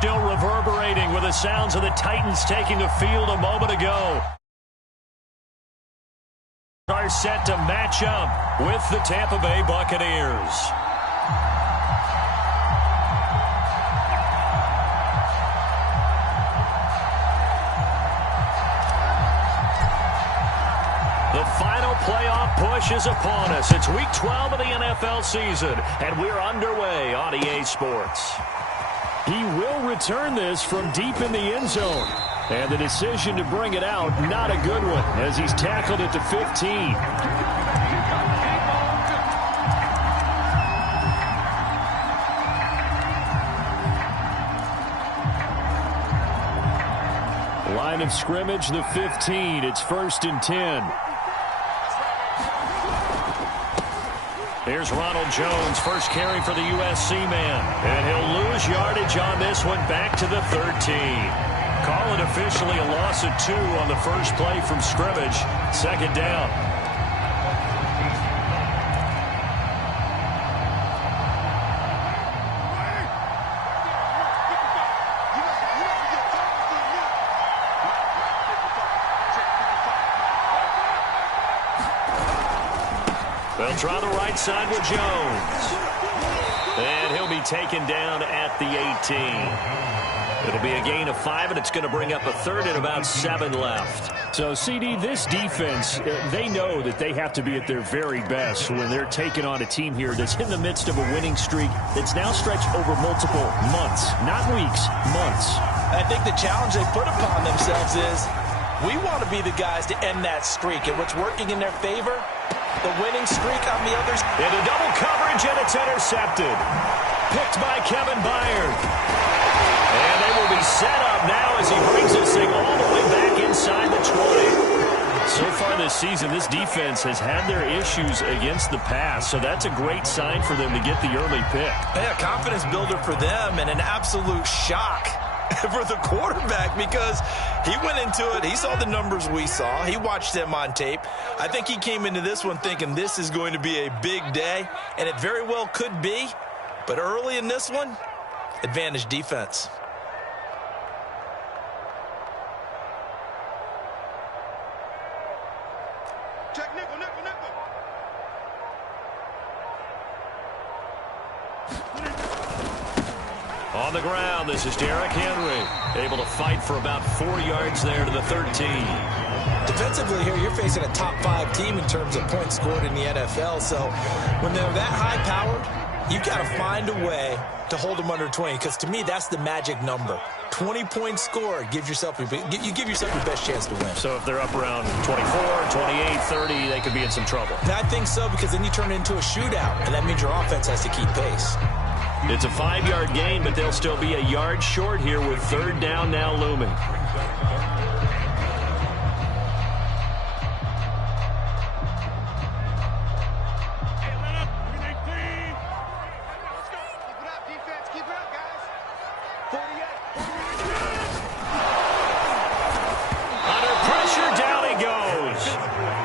still reverberating with the sounds of the Titans taking the field a moment ago. Are set to match up with the Tampa Bay Buccaneers. The final playoff push is upon us. It's Week 12 of the NFL season, and we're underway on EA Sports. He will return this from deep in the end zone. And the decision to bring it out, not a good one, as he's tackled it to 15. Line of scrimmage, the 15. It's 1st and 10. Here's Ronald Jones, first carry for the USC man. And he'll lose yardage on this one, back to the 13. Call it officially a loss of 2 on the first play from scrimmage. 2nd down. They'll try the right side with Jones. And he'll be taken down at the 18. It'll be a gain of 5, and it's going to bring up a 3rd and about 7 left. So, CD, this defense, they know that they have to be at their very best when they're taking on a team here that's in the midst of a winning streak that's now stretched over multiple months, not weeks, months. I think the challenge they put upon themselves is we want to be the guys to end that streak, and what's working in their favor, the winning streak on the others. Into double coverage, and it's intercepted. Picked by Kevin Byard. And they will be set up now as he brings this thing all the way back inside the 20. So far this season, this defense has had their issues against the pass, so that's a great sign for them to get the early pick. Yeah, confidence builder for them and an absolute shock for the quarterback because he went into it. He saw the numbers we saw. He watched them on tape. I think he came into this one thinking this is going to be a big day, and it very well could be. But early in this one, advantage defense. Check nickel, nickel, nickel. On the ground, this is Derrick Henry. Able to fight for about 4 yards there to the 13. Defensively here, you're facing a top 5 team in terms of points scored in the NFL. So when they're that high-powered, you've got to find a way to hold them under 20, because to me, that's the magic number. 20-point score gives yourself your best chance to win. So if they're up around 24, 28, 30, they could be in some trouble. And I think so, because then you turn it into a shootout, and that means your offense has to keep pace. It's a 5-yard gain, but they'll still be a yard short here with 3rd down now looming.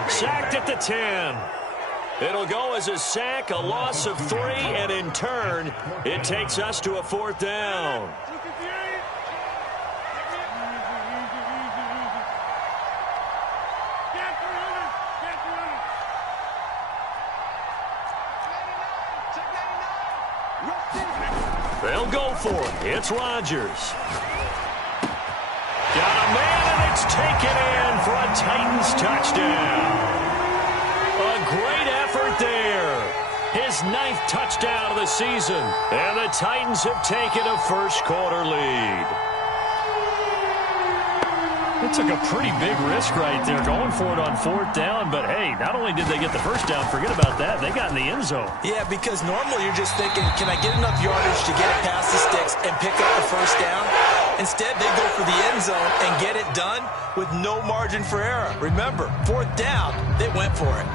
Sacked at the 10. It'll go as a sack, a loss of 3, and in turn, it takes us to a 4th down. They'll go for it. It's Rodgers. Got a man, and it's taken in for a Titans touchdown. A great effort there. His 9th touchdown of the season. And the Titans have taken a first-quarter lead. It took a pretty big risk right there, going for it on 4th down. But, hey, not only did they get the first down, forget about that, they got in the end zone. Yeah, because normally you're just thinking, can I get enough yardage to get it past the sticks and pick up the first down? Instead, they go for the end zone and get it done with no margin for error. Remember, 4th down, they went for it.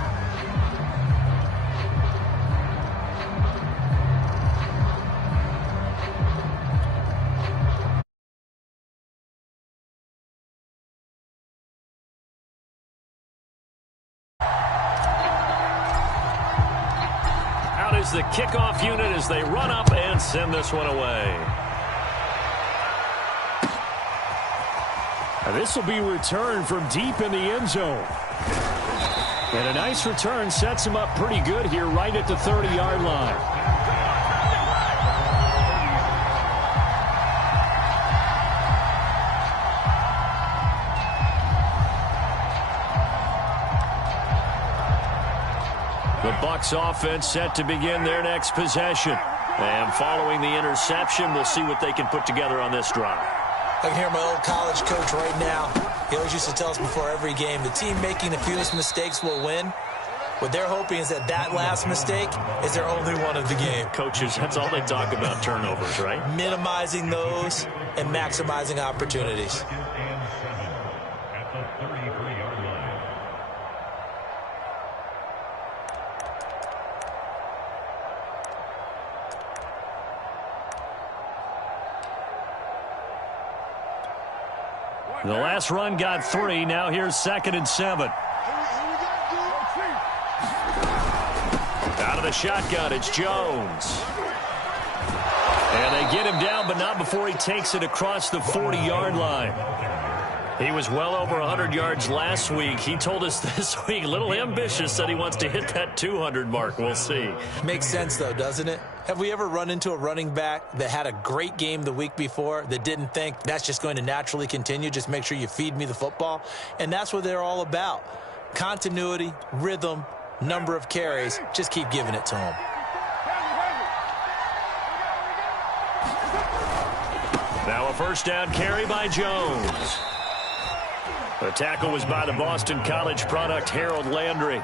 Out is the kickoff unit as they run up and send this one away. This will be returned from deep in the end zone. And a nice return sets him up pretty good here right at the 30-yard line. The Bucs offense set to begin their next possession. And following the interception, we'll see what they can put together on this drive. I can hear my old college coach right now. He always used to tell us before every game, the team making the fewest mistakes will win. What they're hoping is that that last mistake is their only one of the game. Coaches, that's all they talk about, turnovers, right? Minimizing those and maximizing opportunities. The last run got 3. Now here's 2nd and 7. Out of the shotgun, it's Jones. And they get him down, but not before he takes it across the 40-yard line. He was well over 100 yards last week. He told us this week, a little ambitious, said he wants to hit that 200 mark. We'll see. Makes sense, though, doesn't it? Have we ever run into a running back that had a great game the week before that didn't think that's just going to naturally continue? Just make sure you feed me the football. And that's what they're all about. Continuity, rhythm, number of carries. Just keep giving it to him. Now a first down carry by Jones. The tackle was by the Boston College product, Harold Landry.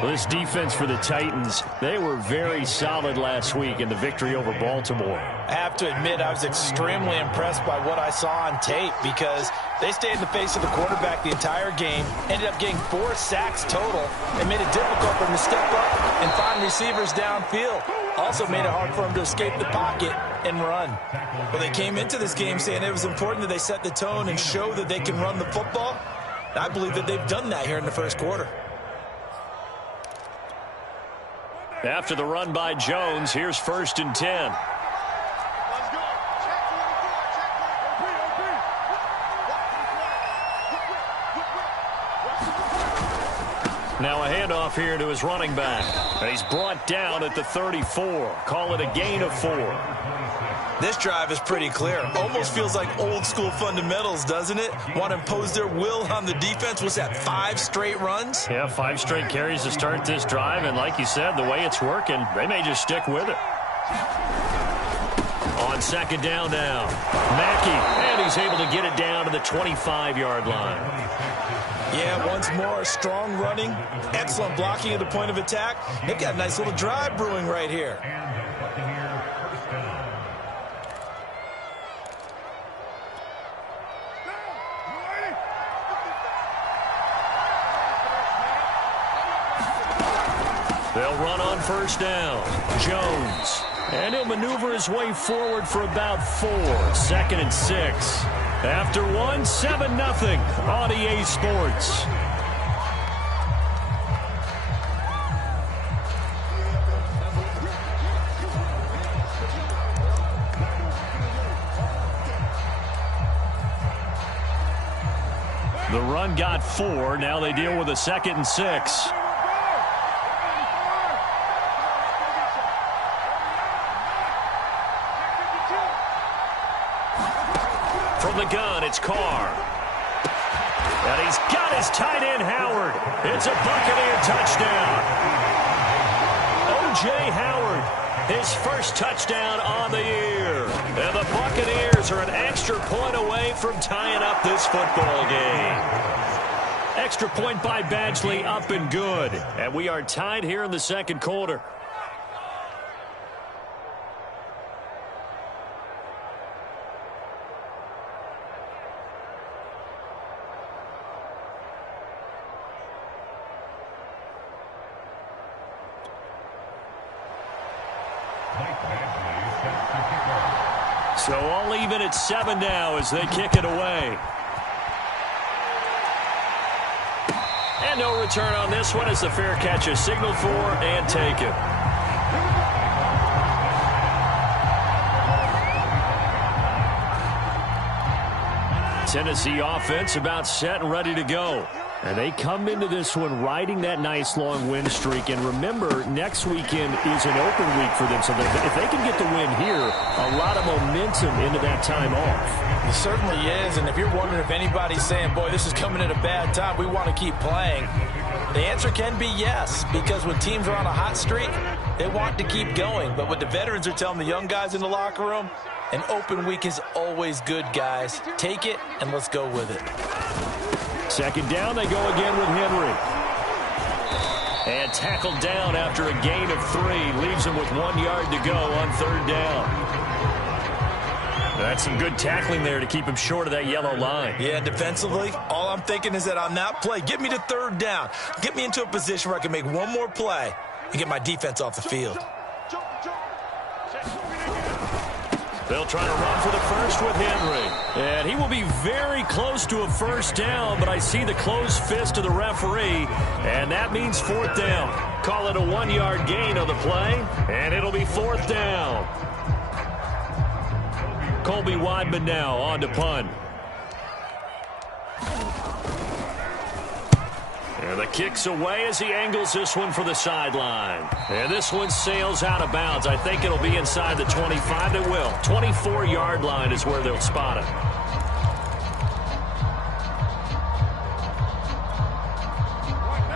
This defense for the Titans, they were very solid last week in the victory over Baltimore. I have to admit, I was extremely impressed by what I saw on tape because they stayed in the face of the quarterback the entire game, ended up getting 4 sacks total, and made it difficult for him to step up and find receivers downfield. Also made it hard for him to escape the pocket and run. Well, they came into this game saying it was important that they set the tone and show that they can run the football. And I believe that they've done that here in the first quarter. After the run by Jones, here's 1st and 10. Now a handoff here to his running back. And he's brought down at the 34. Call it a gain of 4. This drive is pretty clear. Almost feels like old school fundamentals, doesn't it? Want to impose their will on the defense. Was that 5 straight runs? Yeah, 5 straight carries to start this drive. And like you said, the way it's working, they may just stick with it. On 2nd down now, Mackey. And he's able to get it down to the 25-yard line. Yeah, once more, strong running, excellent blocking at the point of attack. They've got a nice little drive brewing right here. They'll run on 1st down. Jones. And he'll maneuver his way forward for about 4. 2nd and 6. After 1, 7-0 on EA Sports. The run got 4. Now they deal with a 2nd and 6. From the gun, it's Carr. And he's got his tight end, Howard. It's a Buccaneer touchdown. O.J. Howard, his first touchdown on the year. And the Buccaneers are an extra point away from tying up this football game. Extra point by Badgley, up and good. And we are tied here in the 2nd quarter. So all even at 7 now as they kick it away. And no return on this one as the fair catch is signaled for and taken. Tennessee offense about set and ready to go. And they come into this one riding that nice long win streak. And remember, next weekend is an open week for them. So if they can get the win here, a lot of momentum into that time off. It certainly is. And if you're wondering if anybody's saying, boy, this is coming at a bad time, we want to keep playing, the answer can be yes. Because when teams are on a hot streak, they want to keep going. But what the veterans are telling the young guys in the locker room, an open week is always good, guys. Take it, and let's go with it. Second down, they go again with Henry. And tackled down after a gain of 3. Leaves him with 1 yard to go on third down. That's some good tackling there to keep him short of that yellow line. Yeah, defensively, all I'm thinking is that on that play, get me to third down. Get me into a position where I can make one more play and get my defense off the field. They'll try to run for the first with Henry. And he will be very close to a first down, but I see the closed fist of the referee, and that means fourth down. Call it a 1 yard gain on the play, and it'll be fourth down. Colby Wadman now on to punt. And the kick's away as he angles this one for the sideline. And this one sails out of bounds. I think it'll be inside the 25. It will. 24-yard line is where they'll spot it.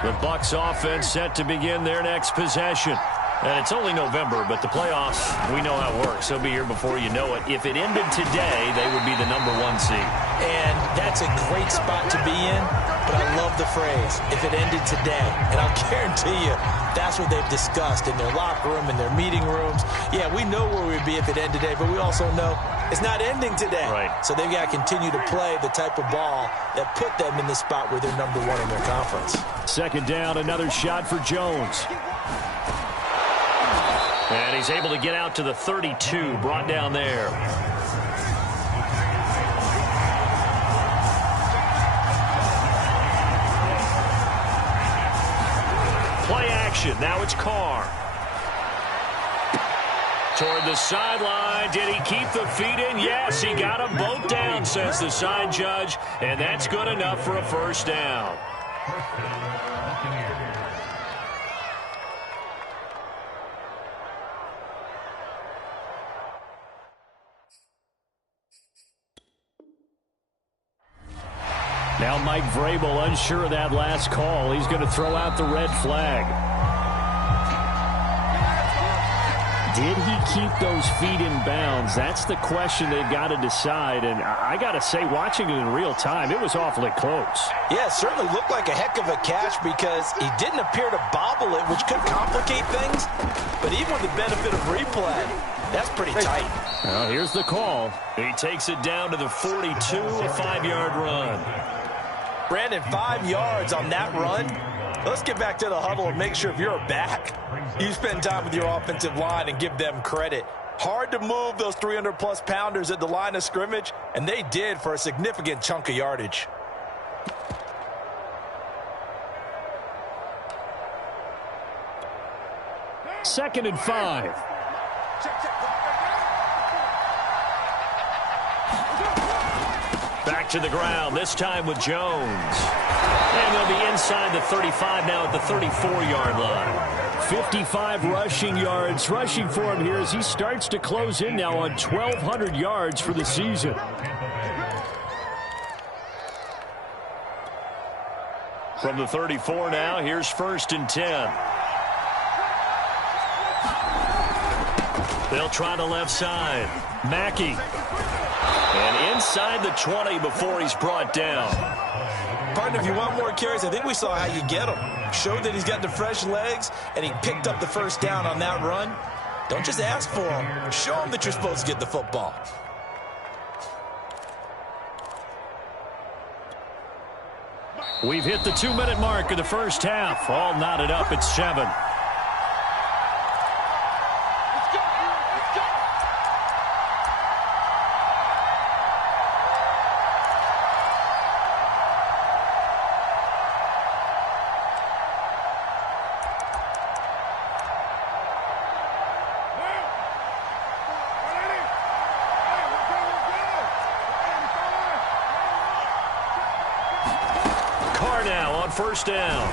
The Bucs offense set to begin their next possession. And it's only November, but the playoffs, we know how it works. They'll be here before you know it. If it ended today, they would be the #1 seed. And that's a great spot to be in, but I love the phrase, if it ended today. And I'll guarantee you, that's what they've discussed in their locker room, in their meeting rooms. Yeah, we know where we'd be if it ended today, but we also know it's not ending today. Right. So they've got to continue to play the type of ball that put them in the spot where they're #1 in their conference. Second down, another shot for Jones. And he's able to get out to the 32, brought down there. Play action. Now it's Carr. Toward the sideline. Did he keep the feet in? Yes, he got them both down, says the side judge. And that's good enough for a first down. Now Mike Vrabel unsure of that last call. He's going to throw out the red flag. Did he keep those feet in bounds? That's the question they've got to decide. And I got to say, watching it in real time, it was awfully close. Yeah, it certainly looked like a heck of a catch because he didn't appear to bobble it, which could complicate things. But even with the benefit of replay, that's pretty tight. Well, here's the call. He takes it down to the 42, a 5-yard run. Brandon, 5 yards on that run. Let's get back to the huddle and make sure if you're a back, you spend time with your offensive line and give them credit. Hard to move those 300-plus pounders at the line of scrimmage, and they did for a significant chunk of yardage. Second and 5. Back to the ground, this time with Jones. And they'll be inside the 35 now at the 34-yard line. 55 rushing yards. Rushing for him here as he starts to close in now on 1,200 yards for the season. From the 34 now, here's 1st and 10. They'll try the left side. Mackey. And inside the 20 before he's brought down. Partner, if you want more carries, I think we saw how you get him. Showed that he's got the fresh legs, and he picked up the first down on that run. Don't just ask for him. Show him that you're supposed to get the football. We've hit the 2-minute mark of the first half. All knotted up at 7. now on first down.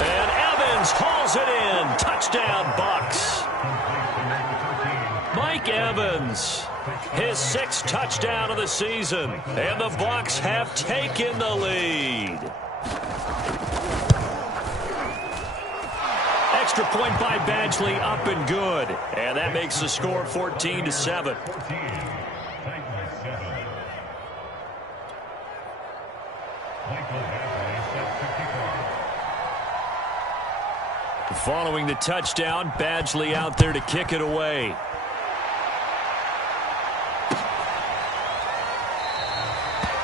And Evans hauls it in. Touchdown, Bucs. Mike Evans, his 6th touchdown of the season. And the Bucs have taken the lead. Extra point by Badgley, up and good. And that makes the score 14-7. Following the touchdown, Badgley out there to kick it away.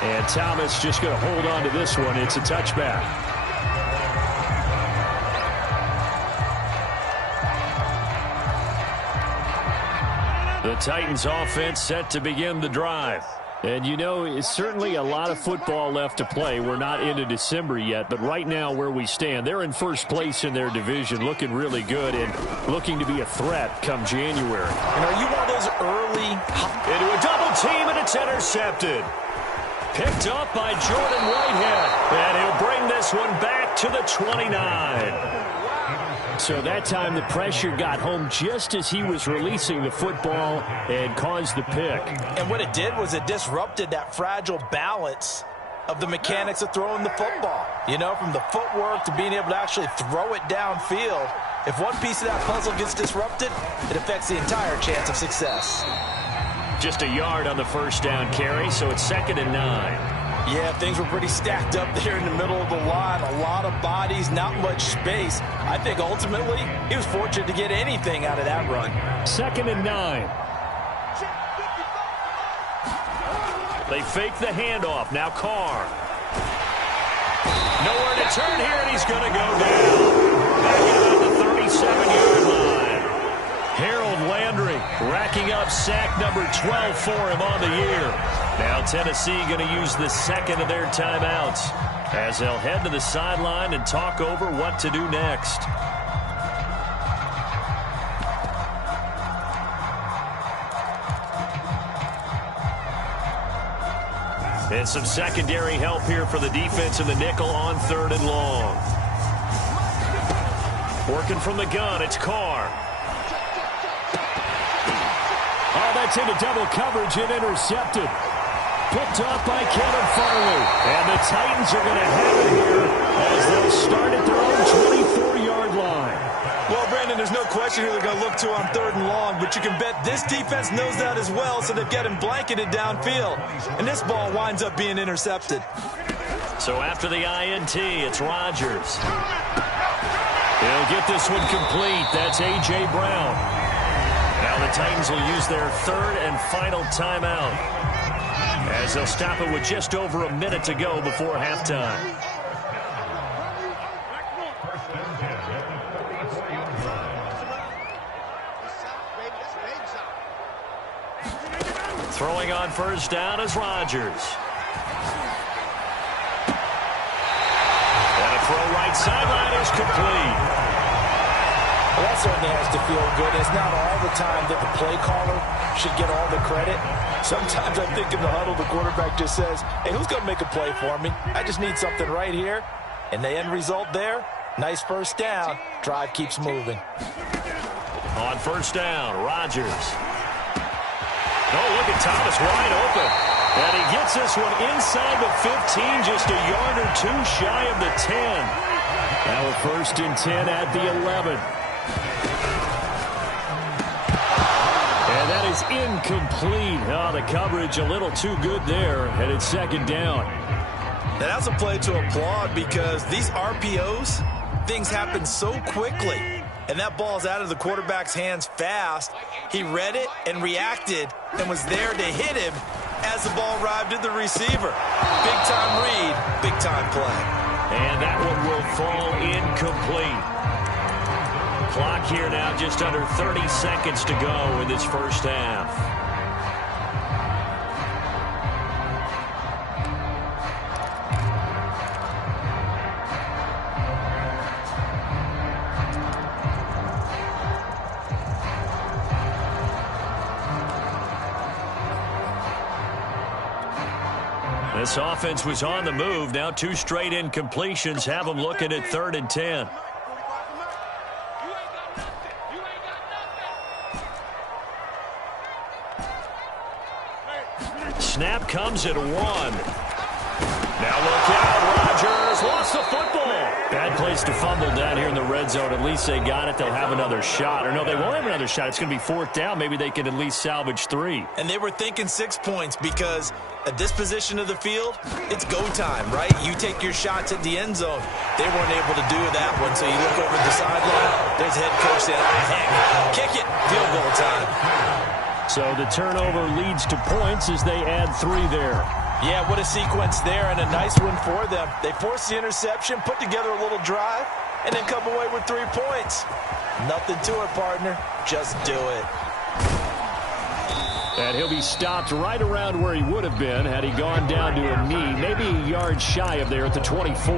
And Thomas just going to hold on to this one. It's a touchback. The Titans offense set to begin the drive. And, you know, it's certainly a lot of football left to play. We're not into December yet, but right now where we stand, they're in first place in their division, looking really good and looking to be a threat come January. And are you one of those early... Into a double team, and it's intercepted. Picked up by Jordan Whitehead. And he'll bring this one back to the 29. So that time the pressure got home just as he was releasing the football and caused the pick. And what it did was it disrupted that fragile balance of the mechanics of throwing the football. You know, from the footwork to being able to actually throw it downfield. If one piece of that puzzle gets disrupted, it affects the entire chance of success. Just a yard on the first down carry, so it's 2nd and 9. Yeah, things were pretty stacked up there in the middle of the line. A lot of bodies, not much space. I think ultimately he was fortunate to get anything out of that run. 2nd and 9. They fake the handoff. Now Carr. Nowhere to turn here, and he's going to go down. Back at about the 37-yard line. Harold Landry racking up sack number 12 for him on the year. Now Tennessee going to use the 2nd of their timeouts as they'll head to the sideline and talk over what to do next. And some secondary help here for the defense in the nickel on 3rd and long. Working from the gun, it's Carr. Oh, that's into double coverage and intercepted. Picked off by Kevin Farley. And the Titans are going to have it here as they'll start at their own 24-yard line. Well, Brandon, there's no question who they're going to look to on 3rd and long, but you can bet this defense knows that as well, so they've got him blanketed downfield. And this ball winds up being intercepted. So after the INT, it's Rodgers. He'll get this one complete. That's A.J. Brown. Now the Titans will use their 3rd and final timeout as they'll stop it with just over a minute to go before halftime. Throwing on first down is Rodgers. And a throw right sideline is complete. Well, that certainly has to feel good. It's not all the time that the play caller should get all the credit. Sometimes I think in the huddle, the quarterback just says, hey, who's going to make a play for me? I just need something right here. And the end result there, nice first down. Drive keeps moving. On first down, Rodgers. Oh, look at Thomas wide open. And he gets this one inside the 15, just a yard or two shy of the 10. Now a 1st and 10 at the 11. And that is incomplete. Oh, the coverage a little too good there, and it's 2nd down. Now that's a play to applaud because these RPOs, things happen so quickly. And that ball's out of the quarterback's hands fast. He read it and reacted and was there to hit him as the ball arrived at the receiver. Big-time read, big-time play. And that one will fall incomplete. Clock here now just under 30 seconds to go in this first half. This offense was on the move. Now 2 straight incompletions have them looking at 3rd and 10. Snap comes at 1. Now look out. Rodgers lost the football. Bad place to fumble down here in the red zone. At least they got it. They'll have another shot. Or no, they won't have another shot. It's going to be 4th down. Maybe they can at least salvage 3. And they were thinking 6 points because at this position of the field, it's go time, right? You take your shots at the end zone. They weren't able to do that one. So you look over the sideline. There's head coach saying, heck, kick it. Field goal time. So the turnover leads to points as they add 3 there. Yeah, what a sequence there, and a nice one for them. They forced the interception, put together a little drive, and then come away with 3 points. Nothing to it, partner. Just do it. And he'll be stopped right around where he would have been had he gone down to a knee, maybe a yard shy of there at the 24.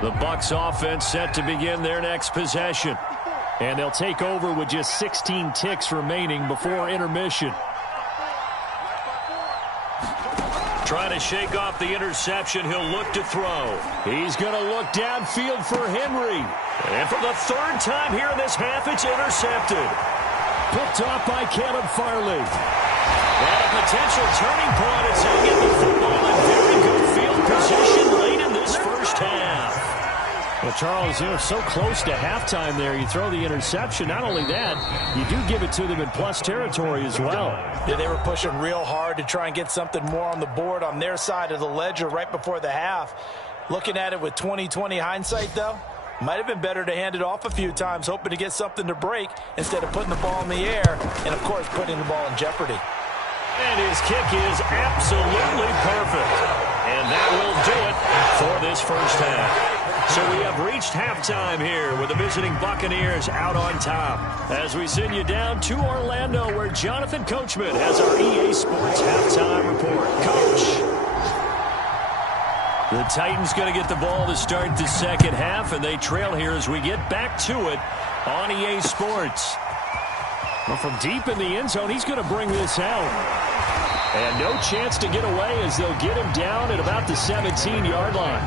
The Bucs offense set to begin their next possession. And they'll take over with just 16 ticks remaining before intermission. Trying to shake off the interception. He'll look to throw. He's going to look downfield for Henry. And for the 3rd time here in this half, it's intercepted. Picked off by Caleb Farley. And a potential turning point as they get the football in very good field position late in this first half. Well, Charles, so close to halftime there. You throw the interception. Not only that, you do give it to them in plus territory as well. Yeah, they were pushing real hard to try and get something more on the board on their side of the ledger right before the half. Looking at it with 20/20 hindsight, though, might have been better to hand it off a few times, hoping to get something to break instead of putting the ball in the air and, of course, putting the ball in jeopardy. And his kick is absolutely perfect. And that will do it for this first half. So we have reached halftime here with the visiting Buccaneers out on top. As we send you down to Orlando where Jonathan Coachman has our EA Sports halftime report. Coach. The Titans going to get the ball to start the second half, and they trail here as we get back to it on EA Sports. Well, from deep in the end zone, he's going to bring this out. And no chance to get away as they'll get him down at about the 17-yard line.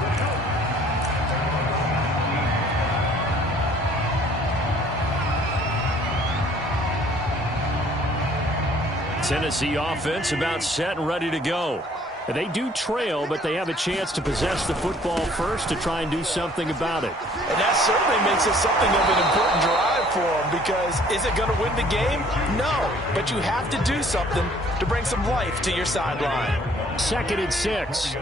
Tennessee offense about set and ready to go. They do trail, but they have a chance to possess the football first to try and do something about it. And that certainly makes it something of an important drive for them, because is it going to win the game? No, but you have to do something to bring some life to your sideline. 2nd and 6.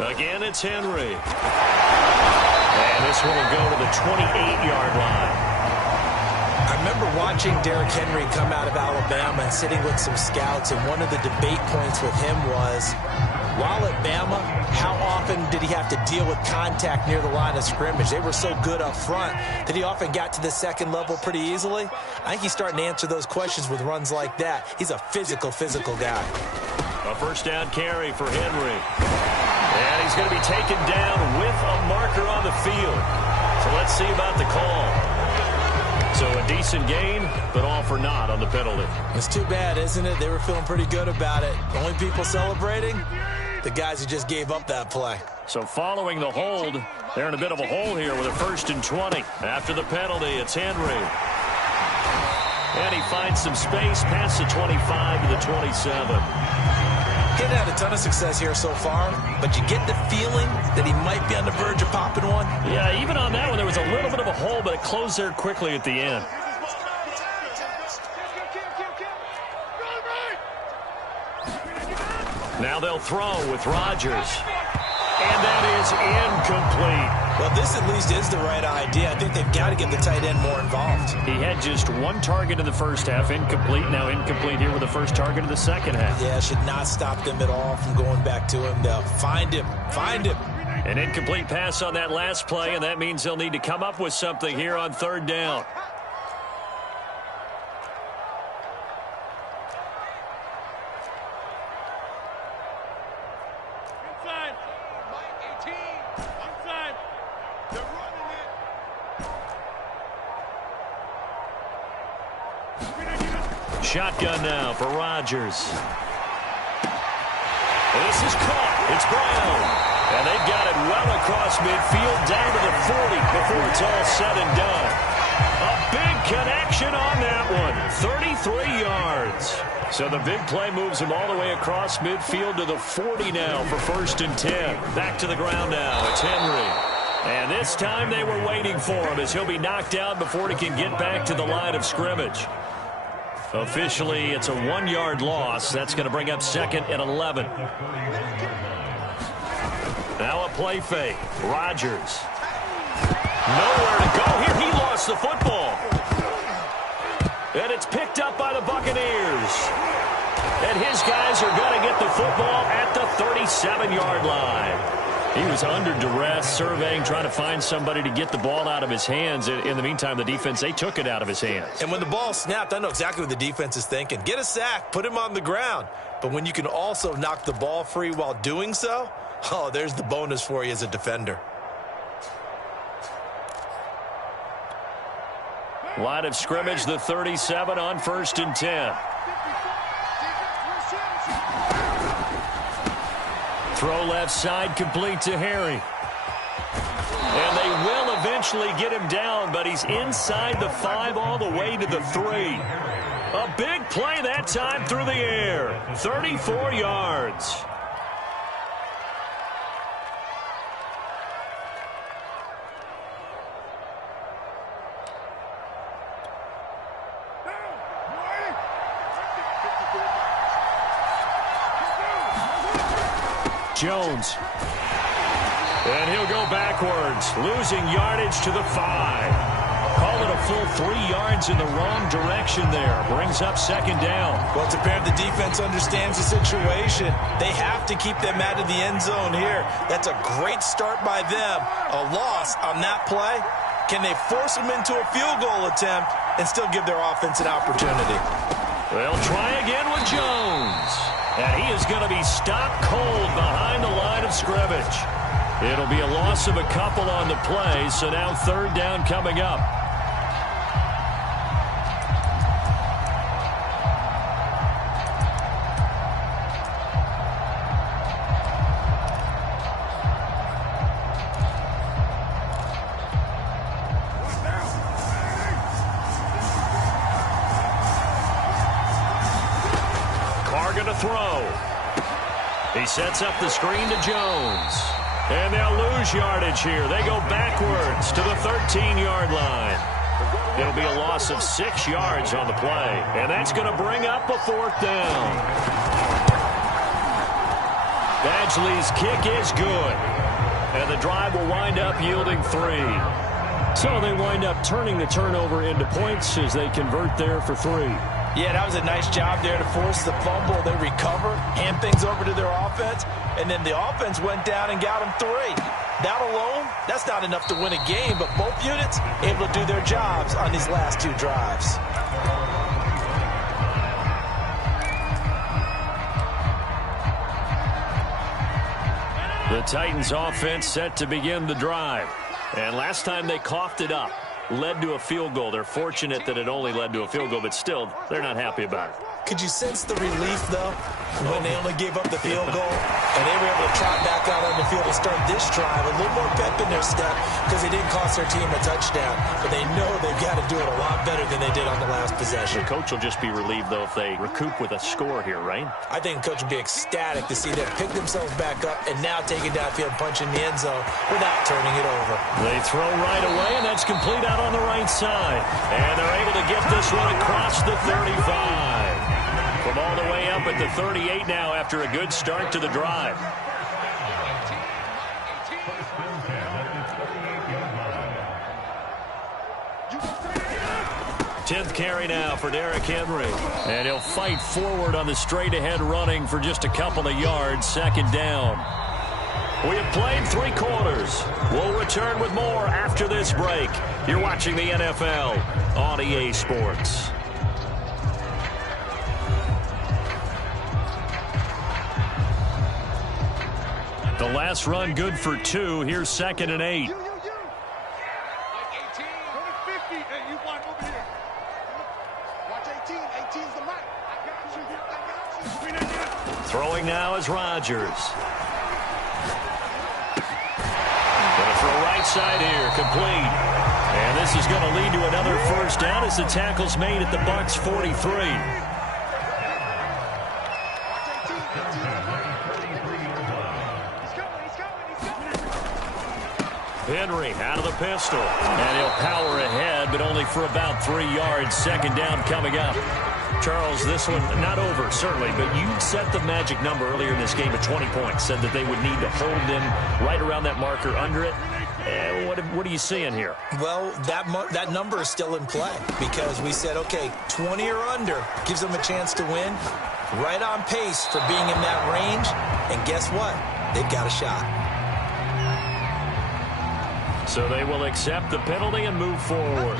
Again, it's Henry. And this one will go to the 28-yard line. I remember watching Derrick Henry come out of Alabama and sitting with some scouts, and one of the debate points with him was, while at Bama, how often did he have to deal with contact near the line of scrimmage? They were so good up front that he often got to the second level pretty easily. I think he's starting to answer those questions with runs like that. He's a physical guy. A first down carry for Henry. And he's going to be taken down with a marker on the field. So let's see about the call. So a decent gain, but all for naught on the penalty. It's too bad, isn't it? They were feeling pretty good about it. The only people celebrating, the guys who just gave up that play. So following the hold, they're in a bit of a hole here with a 1st and 20. After the penalty, it's Henry. And he finds some space past the 25 to the 27. He hasn't had a ton of success here so far, but you get the feeling that he might be on the verge of popping one. Yeah, even on that one, there was a little bit of a hole, but it closed there quickly at the end. Now they'll throw with Rodgers. And that is incomplete. Well, this at least is the right idea. I think they've got to get the tight end more involved. He had just 1 target in the first half, incomplete. Now incomplete here with the first target of the second half. Yeah, should not stop them at all from going back to him. They'll find him. An incomplete pass on that last play, and that means they'll need to come up with something here on 3rd down. shotgun now for Rodgers. This is caught. It's Brown. And they've got it well across midfield down to the 40 before it's all said and done. A big connection on that one. 33 yards. So the big play moves him all the way across midfield to the 40 now for 1st and 10. Back to the ground now. It's Henry. And this time they were waiting for him as he'll be knocked out before he can get back to the line of scrimmage. Officially, it's a 1-yard loss. That's going to bring up 2nd and 11. Now a play fake. Rodgers. Nowhere to go here. He lost the football. And it's picked up by the Buccaneers. And his guys are going to get the football at the 37-yard line. He was under duress, surveying, trying to find somebody to get the ball out of his hands. In the meantime, the defense, they took it out of his hands. And when the ball snapped, I know exactly what the defense is thinking. Get a sack, put him on the ground. But when you can also knock the ball free while doing so, oh, there's the bonus for you as a defender. Line of scrimmage, the 37 on 1st and 10. Throw left side, complete to Harry. And they will eventually get him down, but he's inside the 5 all the way to the 3. A big play that time through the air. 34 yards. Jones. And he'll go backwards, losing yardage to the 5. Call it a full 3 yards in the wrong direction there. Brings up 2nd down. Well, it's apparent the defense understands the situation. They have to keep them out of the end zone here. That's a great start by them. A loss on that play. Can they force them into a field goal attempt and still give their offense an opportunity? They'll try again with Jones. And he is going to be stopped cold behind the line of scrimmage. It'll be a loss of a couple on the play, so now 3rd down coming up. Throw. He sets up the screen to Jones. And they'll lose yardage here. They go backwards to the 13-yard line. It'll be a loss of 6 yards on the play. And that's going to bring up a 4th down. Badgley's kick is good. And the drive will wind up yielding 3. So they wind up turning the turnover into points as they convert there for 3. Yeah, that was a nice job there to force the fumble. They recover, hand things over to their offense, and then the offense went down and got them 3. That alone, that's not enough to win a game, but both units able to do their jobs on these last 2 drives. The Titans offense set to begin the drive. And last time they coughed it up, led to a field goal. They're fortunate that it only led to a field goal, but still, they're not happy about it. Could you sense the relief, though, when they only gave up the field goal and they were able to trot back out on the field and start this drive? A little more pep in their step because they didn't cost their team a touchdown, but they know they've got to do it a lot better than they did on the last possession. The coach will just be relieved, though, if they recoup with a score here, right? I think the coach would be ecstatic to see them pick themselves back up and now take it downfield and punch in the end zone without turning it over. They throw right away, and that's complete out on the right side. And they're able to get this one across the 35. From all the way up at the 38 now after a good start to the drive. 10th carry now for Derrick Henry. And he'll fight forward on the straight-ahead running for just a couple of yards. 2nd down. We have played 3 quarters. We'll return with more after this break. You're watching the NFL on EA Sports. The last run good for 2. Here's 2nd and 8. Throwing now is Rodgers. Going to throw right side here, complete. And this is going to lead to another first down as the tackle's made at the Bucs 43. Henry out of the pistol. And he'll power ahead, but only for about 3 yards. Second down coming up. Charles, this one not over, certainly, but you set the magic number earlier in this game at 20 points. Said that they would need to hold them right around that marker under it. What are you seeing here? Well, that number is still in play because we said, okay, 20 or under gives them a chance to win. Right on pace for being in that range. And guess what? They've got a shot. So they will accept the penalty and move forward.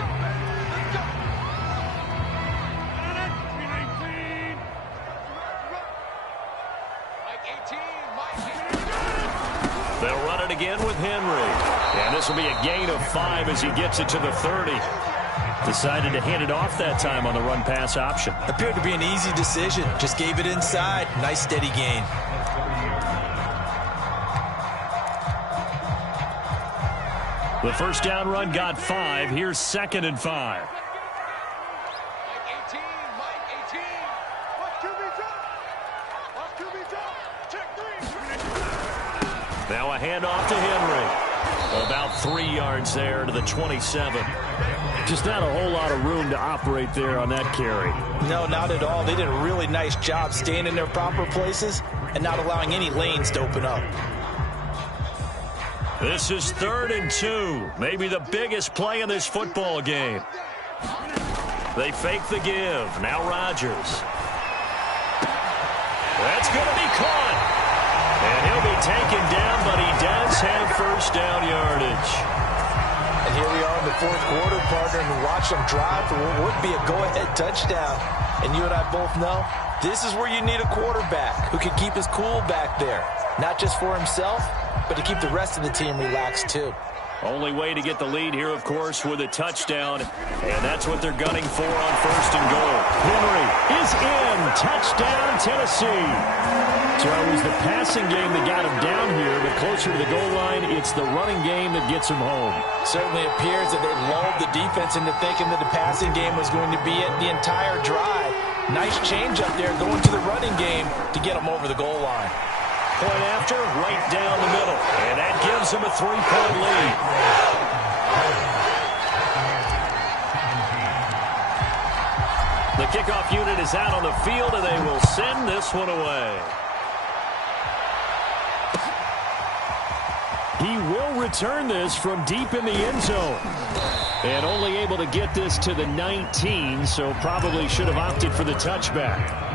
They'll run it again with Henry. And this will be a gain of 5 as he gets it to the 30. Decided to hand it off that time on the run-pass option. Appeared to be an easy decision. Just gave it inside. Nice steady gain. The first down run got 5. Here's 2nd and 5. Now a handoff to Henry. About 3 yards there to the 27. Just not a whole lot of room to operate there on that carry. No, not at all. They did a really nice job staying in their proper places and not allowing any lanes to open up. This is 3rd and 2. Maybe the biggest play in this football game. They fake the give. Now Rodgers. That's going to be caught. And he'll be taken down, but he does have first down yardage. And here we are in the 4th quarter, partner, and watch them drive for what would be a go-ahead touchdown. And you and I both know this is where you need a quarterback who can keep his cool back there. Not just for himself, but to keep the rest of the team relaxed too. Only way to get the lead here, of course, with a touchdown. And that's what they're gunning for on 1st and goal. Henry is in. Touchdown, Tennessee. So it was the passing game that got him down here, but closer to the goal line, it's the running game that gets him home. Certainly appears that they lulled the defense into thinking that the passing game was going to be it the entire drive. Nice change up there going to the running game to get them over the goal line. Point after, right down the middle. And that gives them a 3-point lead. The kickoff unit is out on the field, and they will send this one away. He will return this from deep in the end zone. And only able to get this to the 19, so probably should have opted for the touchback.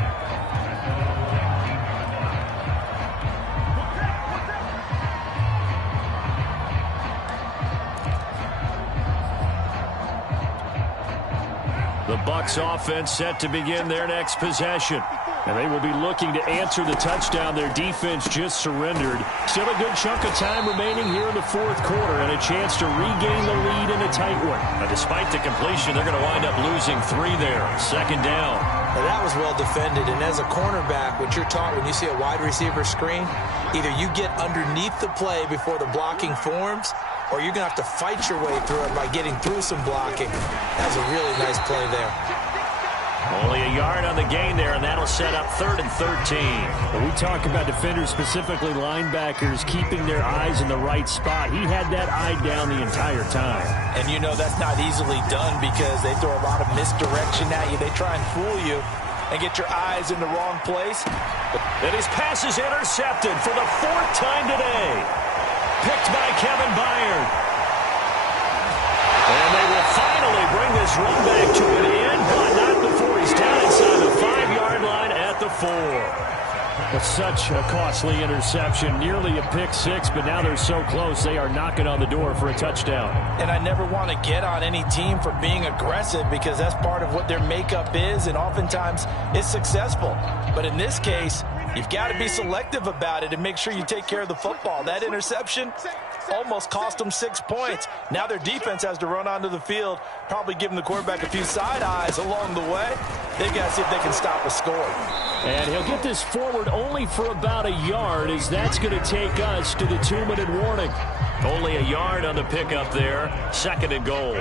The Bucs offense set to begin their next possession. And they will be looking to answer the touchdown their defense just surrendered. Still a good chunk of time remaining here in the 4th quarter and a chance to regain the lead in a tight one. But despite the completion, they're going to wind up losing 3 there. 2nd down. Now that was well defended, and as a cornerback, what you're taught when you see a wide receiver screen, either you get underneath the play before the blocking forms, or you're going to have to fight your way through it by getting through some blocking. That was a really nice play there. Only a yard on the gain there, and that'll set up 3rd and 13. When we talk about defenders, specifically linebackers, keeping their eyes in the right spot, he had that eye down the entire time. And you know that's not easily done because they throw a lot of misdirection at you. They try and fool you and get your eyes in the wrong place. And his pass is intercepted for the 4th time today. Picked by Kevin Byard. And they will finally bring this run back to an end, but not before he's down inside the 5-yard line at the 4. But such a costly interception, nearly a pick six, but now they're so close they are knocking on the door for a touchdown. And I never want to get on any team for being aggressive because that's part of what their makeup is, and oftentimes it's successful. But in this case, You've got to be selective about it and make sure you take care of the football. That interception almost cost them 6 points. Now their defense has to run onto the field, probably giving the quarterback a few side eyes along the way. They've got to see if they can stop a score. And he'll get this forward only for about a yard, as that's going to take us to the 2-minute warning. Only a yard on the pickup there. 2nd and goal.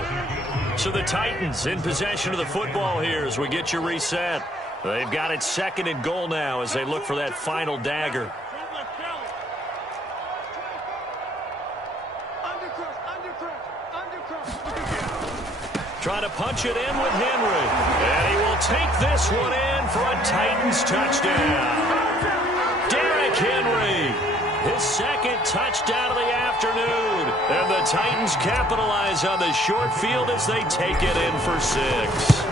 So the Titans in possession of the football here as we get you reset. They've got it 2nd and goal now as they look for that final dagger. Trying to punch it in with Henry. And he will take this one in for a Titans touchdown. Derrick Henry, his 2nd touchdown of the afternoon. And the Titans capitalize on the short field as they take it in for 6.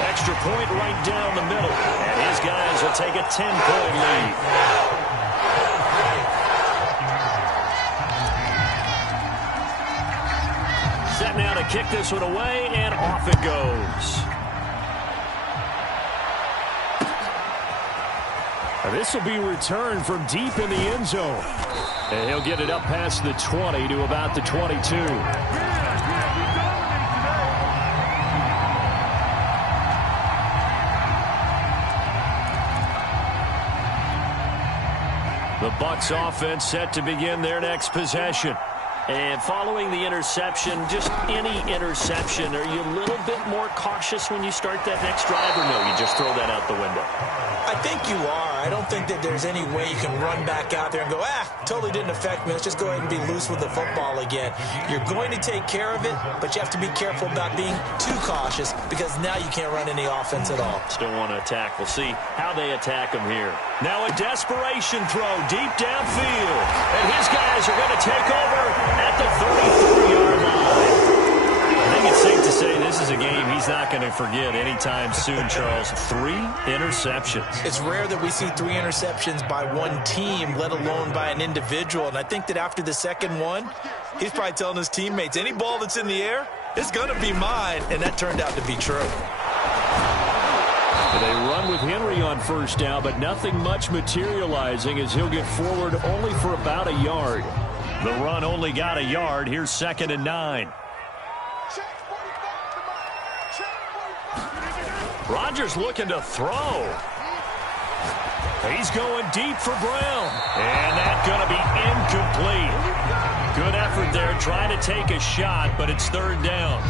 Extra point right down the middle. And his guys will take a 10-point lead. Set now to kick this one away, and off it goes. This will be returned from deep in the end zone. And he'll get it up past the 20 to about the 22. The Bucs offense set to begin their next possession. And following the interception, just any interception, are you a little bit more cautious when you start that next drive, or no, you just throw that out the window? I think you are. I don't think that there's any way you can run back out there and go, totally didn't affect me. Let's just go ahead and be loose with the football again. You're going to take care of it, but you have to be careful about being too cautious because now you can't run any offense at all. Still want to attack. We'll see how they attack them here. Now a desperation throw deep downfield. And his guys are going to take over at the 33-yard line. I think it's safe to say this is a game he's not going to forget anytime soon, Charles. 3 interceptions. It's rare that we see 3 interceptions by one team, let alone by an individual. And I think that after the second one, he's probably telling his teammates, any ball that's in the air, it's going to be mine. And that turned out to be true. They run with Henry on first down, but nothing much materializing as he'll get forward only for about a yard. The run only got a yard. Here's 2nd and 9. Rodgers looking to throw. He's going deep for Brown. And that's going to be incomplete. Good effort there trying to take a shot, but it's 3rd down.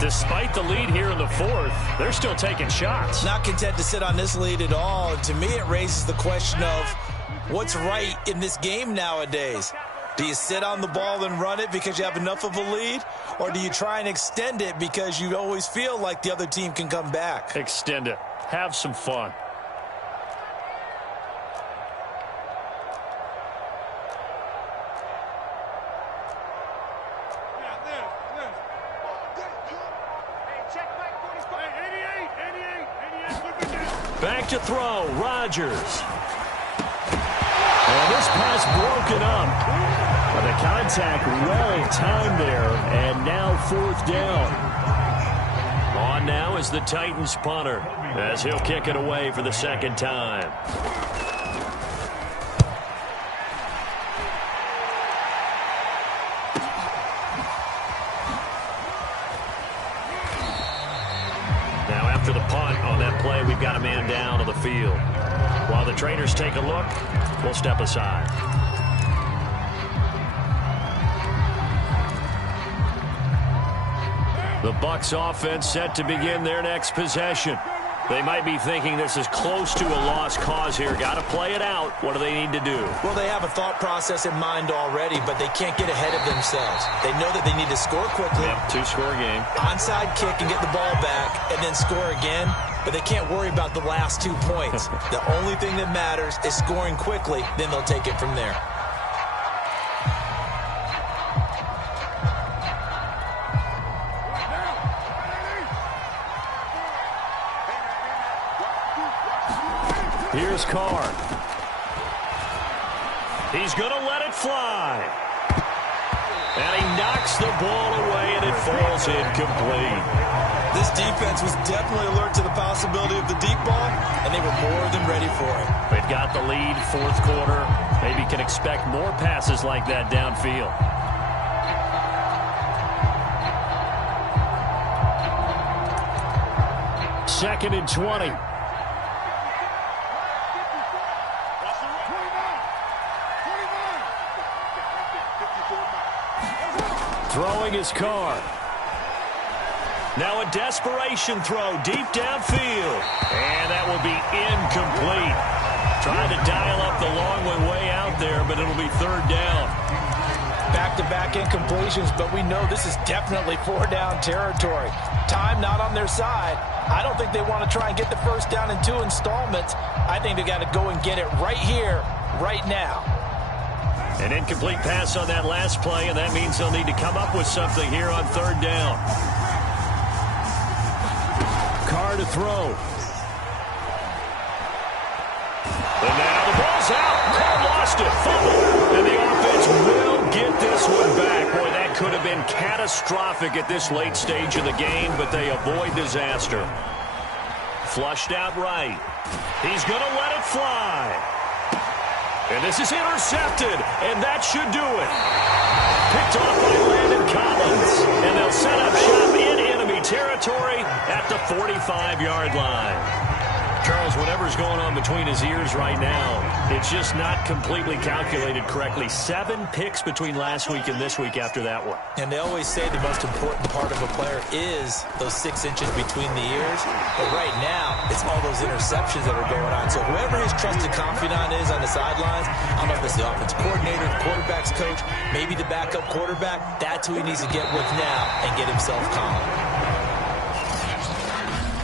Despite the lead here in the 4th, they're still taking shots. Not content to sit on this lead at all. And to me, it raises the question of what's right in this game nowadays. Do you sit on the ball and run it because you have enough of a lead? Or do you try and extend it because you always feel like the other team can come back? Extend it. Have some fun. Back to throw. Rodgers. And this pass broken up. But the contact well timed there, and now 4th down. On now is the Titans punter as he'll kick it away for the 2nd time. Now after the punt on that play, we've got a man down on the field. While the trainers take a look, we'll step aside. The Bucs offense set to begin their next possession. They might be thinking this is close to a lost cause here. Got to play it out. What do they need to do? Well, they have a thought process in mind already, but they can't get ahead of themselves. They know that they need to score quickly. Yep, 2-score game. Onside kick and get the ball back and then score again. But they can't worry about the last 2 points. The only thing that matters is scoring quickly. Then they'll take it from there. Here's Carr. He's going to let it fly. And he knocks the ball away, and it falls incomplete. This defense was definitely alert to the possibility of the deep ball, and they were more than ready for it. They've got the lead, fourth quarter. Maybe can expect more passes like that downfield. Second and 20. Throwing his car. Now a desperation throw deep downfield. And that will be incomplete. Trying to dial up the long one way out there, but it'll be third down. Back-to-back incompletions, but we know this is definitely four-down territory. Time not on their side. I don't think they want to try and get the first down in 2 installments. I think they got to go and get it right here, right now. An incomplete pass on that last play, and that means they'll need to come up with something here on third down. Carr to throw. And now the ball's out. Carr lost it. Fumble. And the offense will get this one back. Boy, that could have been catastrophic at this late stage of the game, but they avoid disaster. Flushed out right. He's going to let it fly. And this is intercepted, and that should do it. Picked off by Landon Collins. And they'll set up shop in enemy territory at the 45-yard line. Charles, whatever's going on between his ears right now, it's just not completely calculated correctly. 7 picks between last week and this week after that one. And they always say the most important part of a player is those 6 inches between the ears. But right now, it's all those interceptions that are going on. So whoever his trusted confidant is on the sidelines, I don't know if it's the offensive coordinator, the quarterback's coach, maybe the backup quarterback, that's who he needs to get with now and get himself calm.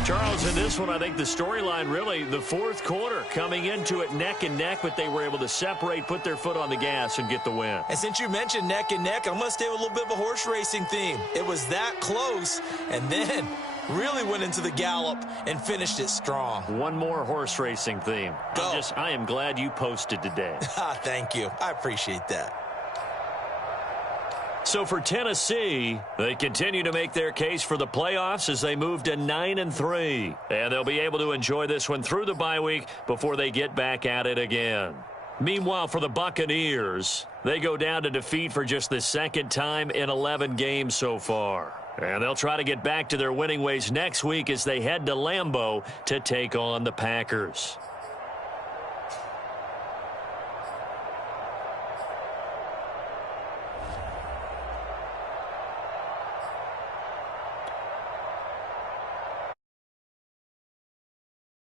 Charles, in this one, I think the storyline really, the fourth quarter, coming into it neck and neck, but they were able to separate, put their foot on the gas, and get the win. And since you mentioned neck and neck, I'm going to stay with a little bit of a horse racing theme. It was that close, and then really went into the gallop and finished it strong. One more horse racing theme. Go. I am glad you posted today. Thank you. I appreciate that. So for Tennessee, they continue to make their case for the playoffs as they move to 9-3. And they'll be able to enjoy this one through the bye week before they get back at it again. Meanwhile, for the Buccaneers, they go down to defeat for just the second time in 11 games so far. And they'll try to get back to their winning ways next week as they head to Lambeau to take on the Packers.